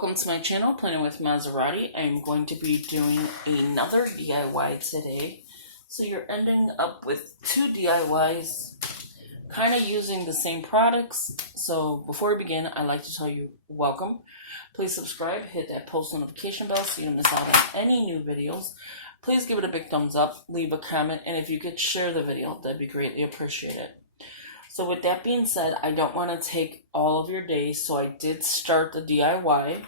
Welcome to my channel, Planning with Monserrate. I'm going to be doing another DIY today. So you're ending up with two DIYs, kind of using the same products. So before we begin, I'd like to tell you welcome. Please subscribe, hit that post notification bell so you don't miss out on any new videos. Please give it a big thumbs up, leave a comment, and if you could share the video, that'd be greatly appreciated. So with that being said, I don't want to take all of your days, so I did start the DIY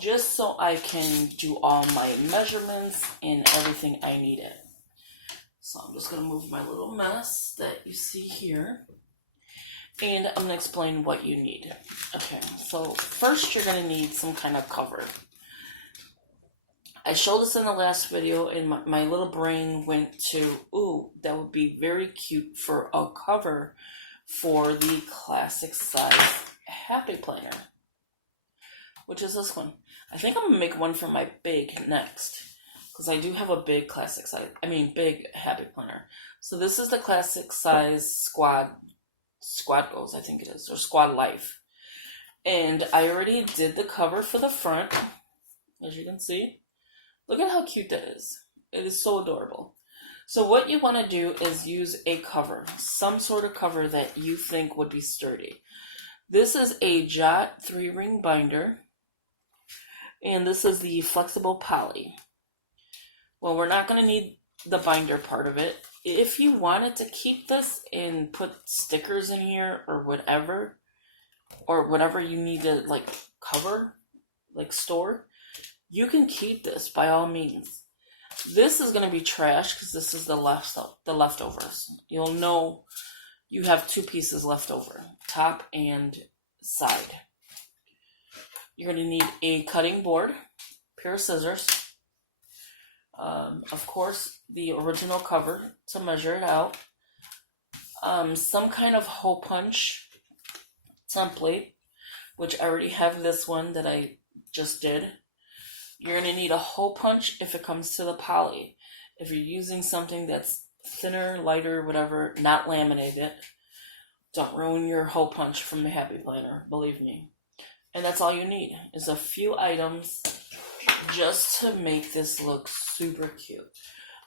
just so I can do all my measurements and everything I needed. So I'm just going to move my little mess that you see here, and I'm going to explain what you need. Okay, so first you're going to need some kind of cover. I showed this in the last video, and my little brain went to, ooh, that would be very cute for a cover for the classic size Happy Planner, which is this one. I think I'm going to make one for my big next, because I do have a big classic size, big Happy Planner. So this is the classic size Squad Goals, I think it is, or Squad Life. And I already did the cover for the front, as you can see. Look at how cute that is. It is so adorable. So what you want to do is use a cover, some sort of cover that you think would be sturdy. This is a Jot 3-ring binder, and this is the flexible poly. Well, we're not going to need the binder part of it. If you wanted to keep this and put stickers in here or whatever you need to cover, store, you can keep this by all means. This is going to be trash because this is the leftovers. You'll know you have two pieces left over, top and side. You're going to need a cutting board, pair of scissors, of course the original cover to measure it out, some kind of hole punch template, which I already have this one that I just did. You're going to need a hole punch if it comes to the poly. If you're using something that's thinner, lighter, whatever, not laminated, don't ruin your hole punch from the Happy Planner, believe me. And that's all you need, is a few items just to make this look super cute.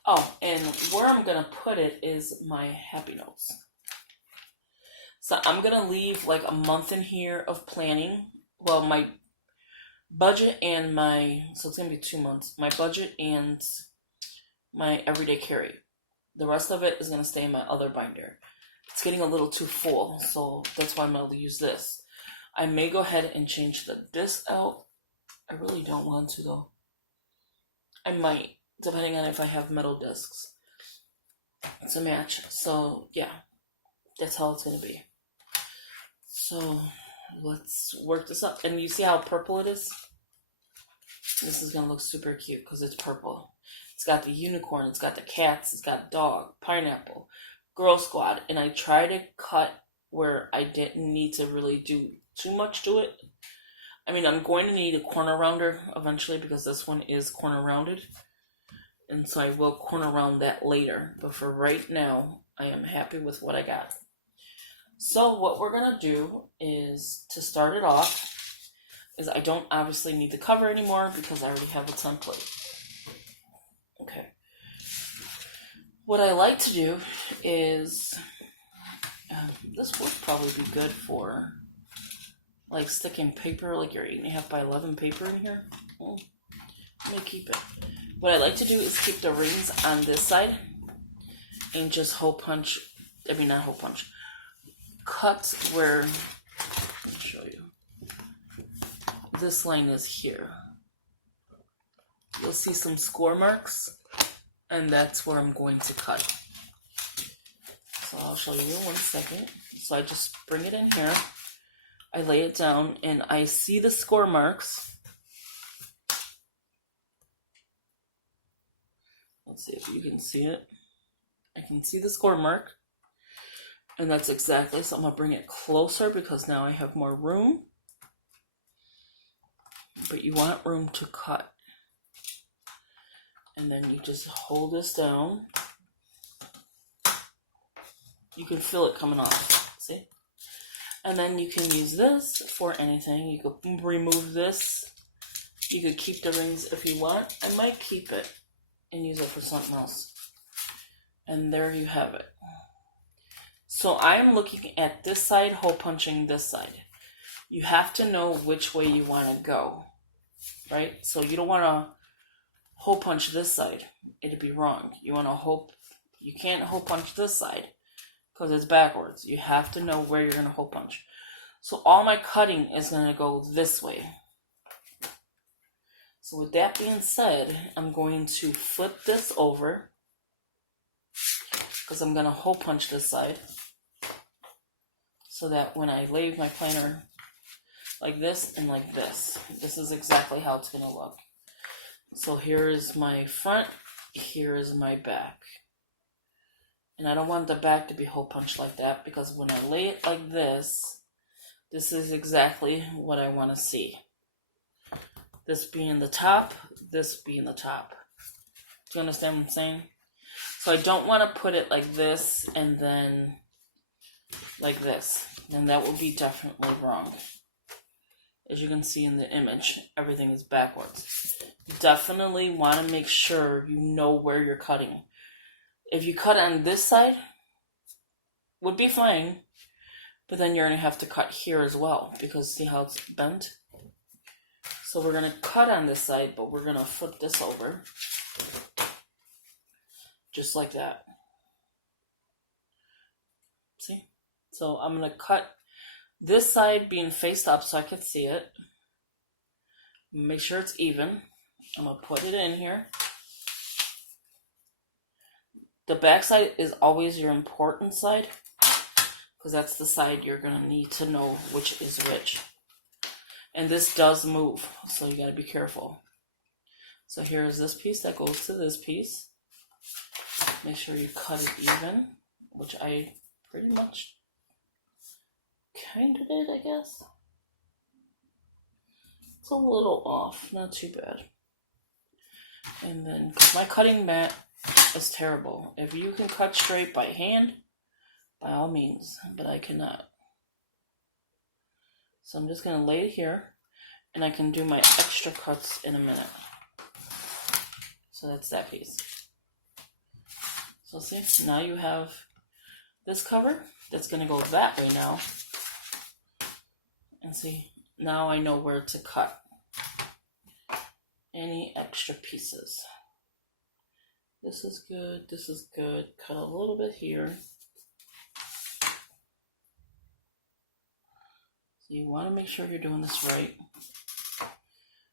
Oh, and where I'm going to put it is my Happy Notes. So I'm going to leave a month in here of planning. Well, my budget and so it's going to be 2 months. My budget and my everyday carry. The rest of it is going to stay in my other binder. It's getting a little too full, so that's why I'm going to use this. I may go ahead and change the disc out. I really don't want to, though. I might, depending on if I have metal discs to match. So, yeah, that's how it's going to be. So let's work this up. And you see how purple it is? This is going to look super cute because it's purple. It's got the unicorn, it's got the cats, it's got dog, pineapple, Girl Squad. And I try to cut where I didn't need to really do too much to it. I'm going to need a corner rounder eventually because this one is corner rounded. And so I will corner round that later. But for right now, I am happy with what I got. So what we're going to do is, to start it off, is I don't obviously need the cover anymore because I already have a template. Okay. What I like to do is, this would probably be good for sticking paper, your 8.5 by 11 paper in here. Let me keep it. What I like to do is keep the rings on this side and just cut where, let me show you. This line is here. You'll see some score marks, and that's where I'm going to cut. So I'll show you in 1 second. So I just bring it in here. I lay it down, and I see the score marks. Let's see if you can see it. I can see the score mark. And that's exactly, so I'm going to bring it closer because now I have more room. But you want room to cut. And then you just hold this down. You can feel it coming off, see? And then you can use this for anything. You could remove this. You could keep the rings if you want. I might keep it and use it for something else. And there you have it. So I am looking at this side, hole punching this side. You have to know which way you want to go, right? So you don't want to hole punch this side. It'd be wrong. You can't hole punch this side because it's backwards. You have to know where you're going to hole punch. So all my cutting is going to go this way. So with that being said, I'm going to flip this over because I'm going to hole punch this side so that when I lay my planner like this and like this is exactly how it's going to look. So here is my front, here is my back. And I don't want the back to be hole punched like that because when I lay it like this is exactly what I want to see. This being the top, this being the top. Do you understand what I'm saying? So I don't want to put it like this and then like this. And that would be definitely wrong. As you can see in the image, everything is backwards. You definitely want to make sure you know where you're cutting. If you cut on this side, would be fine. But then you're going to have to cut here as well because see how it's bent? So we're going to cut on this side, but we're going to flip this over. Just like that. See? So I'm going to cut this side being faced up so I can see it. Make sure it's even. I'm going to put it in here. The back side is always your important side because that's the side you're going to need to know which is which. And this does move, so you got to be careful. So here's this piece that goes to this piece. Make sure you cut it even, which I pretty much kind of did, I guess. It's a little off, not too bad. And then, cause my cutting mat is terrible. If you can cut straight by hand, by all means, but I cannot. So I'm just going to lay it here, and I can do my extra cuts in a minute. So that's that piece. So see, now you have this cover that's going to go that way now. And see, now I know where to cut any extra pieces. This is good, this is good. Cut a little bit here. So you want to make sure you're doing this right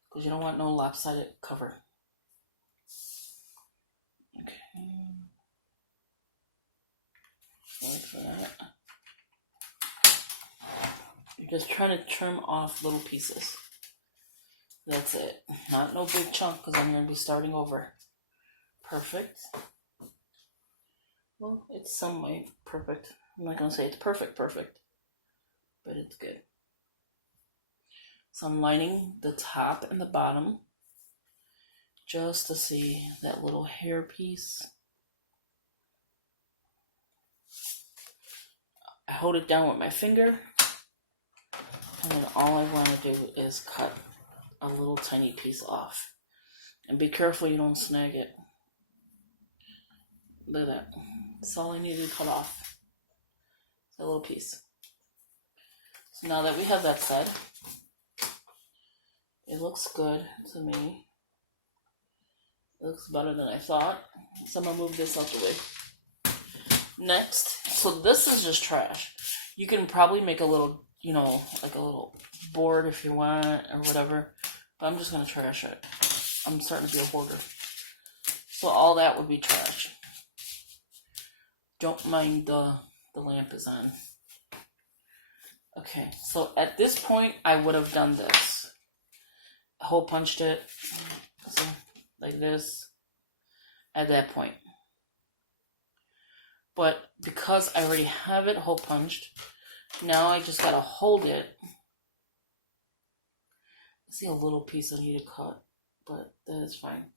because you don't want no lopsided cover. Okay. Sorry for that. You're just trying to trim off little pieces. That's it. Not no big chunk because I'm going to be starting over. Perfect. Well, it's some way perfect. I'm not going to say it's perfect, but it's good. So I'm lining the top and the bottom just to see that little hair piece. I hold it down with my finger, and then all I want to do is cut a little tiny piece off. And be careful you don't snag it. Look at that. That's all I need to cut off. It's a little piece. So now that we have that set, it looks good to me. It looks better than I thought. So I'm going to move this out the way. Next, so this is just trash. You can probably make a little, like a little board if you want or whatever. But I'm just going to trash it. I'm starting to be a hoarder. So all that would be trash. Don't mind the lamp is on. Okay, so at this point, I would have done this. Hole punched it, so like this, at that point. But because I already have it hole punched, now I just gotta hold it. I see a little piece I need to cut, but that is fine.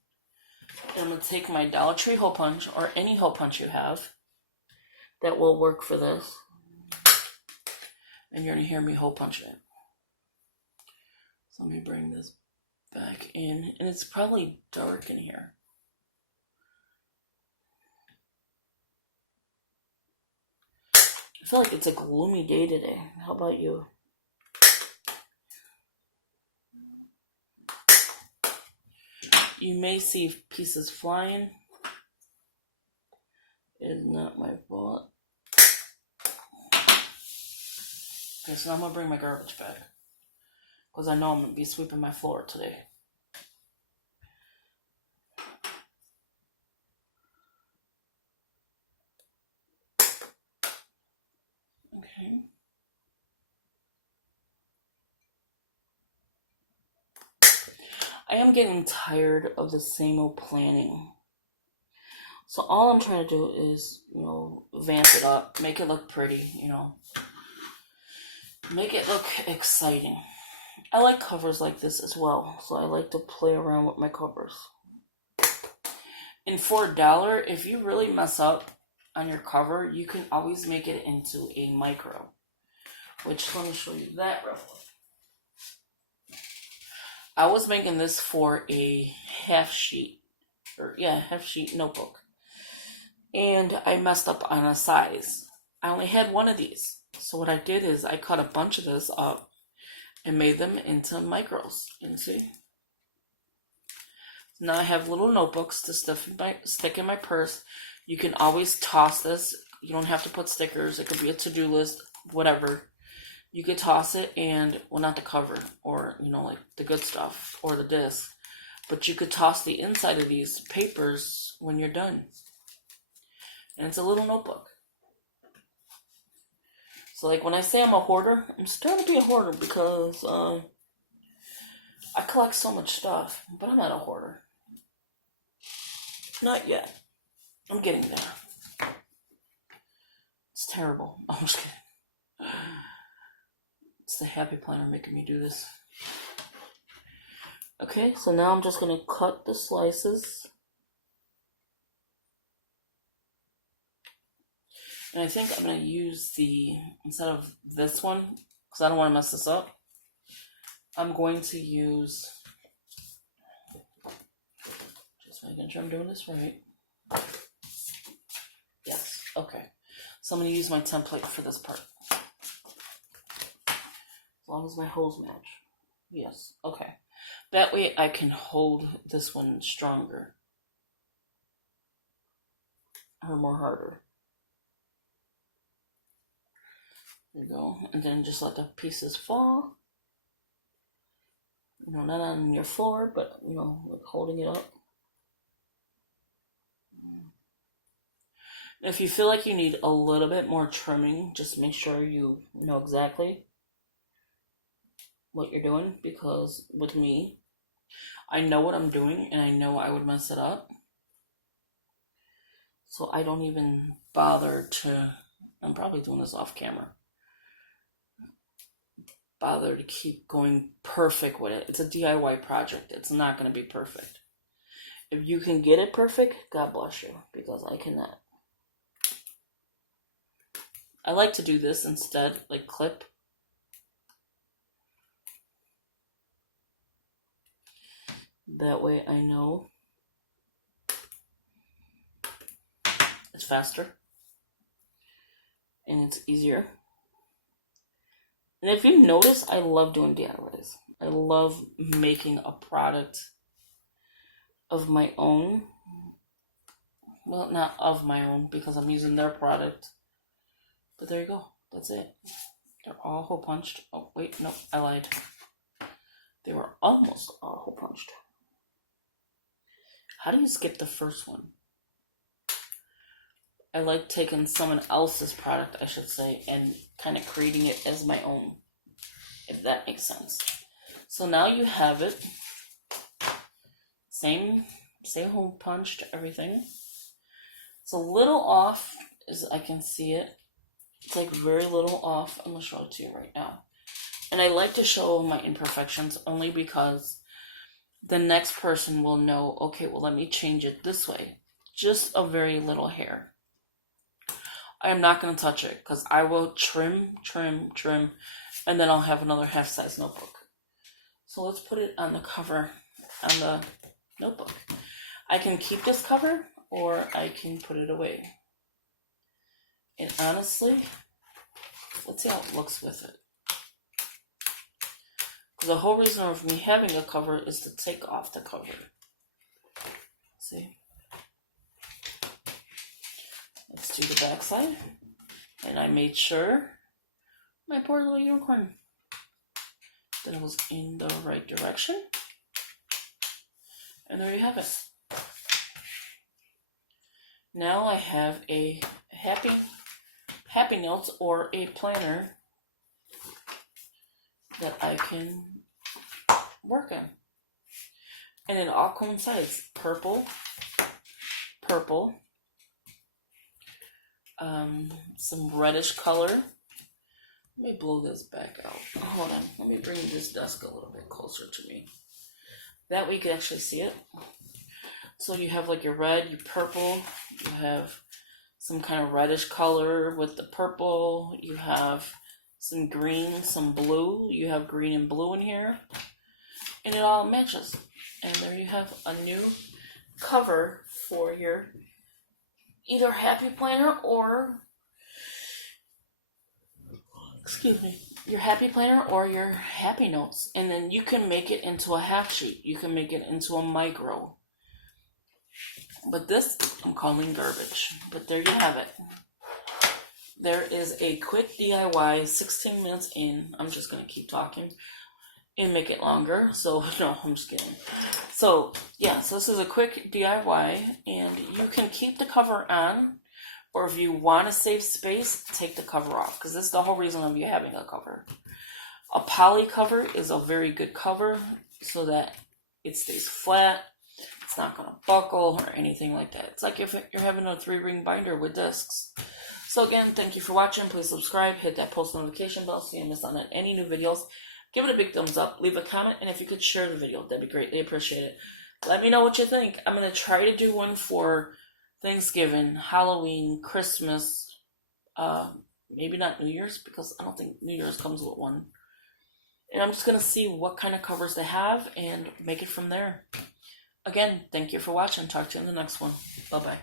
And I'm gonna take my Dollar Tree hole punch, or any hole punch you have, that will work for this. And you're going to hear me hole punch it. So let me bring this back in. And it's probably dark in here. I feel like it's a gloomy day today. How about you? You may see pieces flying. It is not my fault. Okay, so now I'm going to bring my garbage back. Because I know I'm going to be sweeping my floor today. Okay. I am getting tired of the same old planning. So all I'm trying to do is, vamp it up, make it look pretty, make it look exciting. I like covers like this as well, so I like to play around with my covers. And for $1, if you really mess up on your cover, you can always make it into a micro, which let me show you that real quick. I was making this for a half sheet notebook. And I messed up on a size. I only had one of these. So what I did is I cut a bunch of this up and made them into micros. You see? Now I have little notebooks to stick in my purse. You can always toss this. You don't have to put stickers. It could be a to-do list, whatever. You could toss it and, well, not the cover or, like the good stuff or the disc. But you could toss the inside of these papers when you're done. And it's a little notebook. So like when I say I'm a hoarder, I'm starting to be a hoarder because I collect so much stuff. But I'm not a hoarder. Not yet. I'm getting there. It's terrible. I'm just kidding. It's the happy planner making me do this. Okay, so now I'm just going to cut the slices. And I think I'm going to use instead of this one, because I don't want to mess this up, I'm going to use, just making sure I'm doing this right. Yes, okay. So I'm going to use my template for this part. As long as my holes match. Yes, okay. That way I can hold this one stronger. Or more harder. There you go. And then just let the pieces fall. Not on your floor, but, like holding it up. If you feel like you need a little bit more trimming, just make sure you know exactly what you're doing, because with me, I know what I'm doing and I know I would mess it up. So I don't even bother to, I'm probably doing this off camera, bother to keep going perfect with it. It's a DIY project. It's not going to be perfect. If you can get it perfect, God bless you, because I cannot. I like to do this instead, like clip. That way I know it's faster and it's easier. And if you notice, I love doing DIYs. I love making a product of my own. Well, not of my own, because I'm using their product. But there you go. That's it. They're all hole punched. Oh, wait, no, I lied. They were almost all hole punched. How do you skip the first one? I like taking someone else's product, I should say, and kind of creating it as my own, if that makes sense. So now you have it. Same hole punched, everything. It's a little off, as I can see it. It's like very little off. I'm going to show it to you right now. And I like to show my imperfections only because the next person will know, okay, well, let me change it this way. Just a very little hair. I am not going to touch it because I will trim, and then I'll have another half-size notebook. So let's put it on the cover, on the notebook. I can keep this cover or I can put it away. And honestly, let's see how it looks with it. Because the whole reason of me having a cover is to take off the cover. See? Let's do the back side. And I made sure my poor little unicorn that it was in the right direction. And there you have it. Now I have a happy notes or a planner that I can work on. And it all coincides. Purple, some reddish color. Let me blow this back out. Hold on. Let me bring this desk a little bit closer to me. That way you can actually see it. So you have like your red, your purple. You have some kind of reddish color with the purple. You have some green, some blue. You have green and blue in here. And it all matches. And there you have a new cover for your either happy planner or, your happy planner or your happy notes. And then you can make it into a half sheet. You can make it into a micro. But this I'm calling garbage. But there you have it. There is a quick DIY, 16 minutes in. I'm just going to keep talking and make it longer. So, no, I'm just kidding. So, yeah, so this is a quick DIY, and you can keep the cover on, or if you want to save space, take the cover off, because this is the whole reason of you having a cover. A poly cover is a very good cover, so that it stays flat. It's not going to buckle or anything like that. It's like if you're having a 3-ring binder with discs. So again, thank you for watching. Please subscribe, hit that post notification bell so you don't miss out on any new videos. Give it a big thumbs up, leave a comment, and if you could share the video, that'd be greatly appreciated. Let me know what you think. I'm going to try to do one for Thanksgiving, Halloween, Christmas, maybe not New Year's, because I don't think New Year's comes with one. And I'm just going to see what kind of covers they have and make it from there. Again, thank you for watching. Talk to you in the next one. Bye-bye.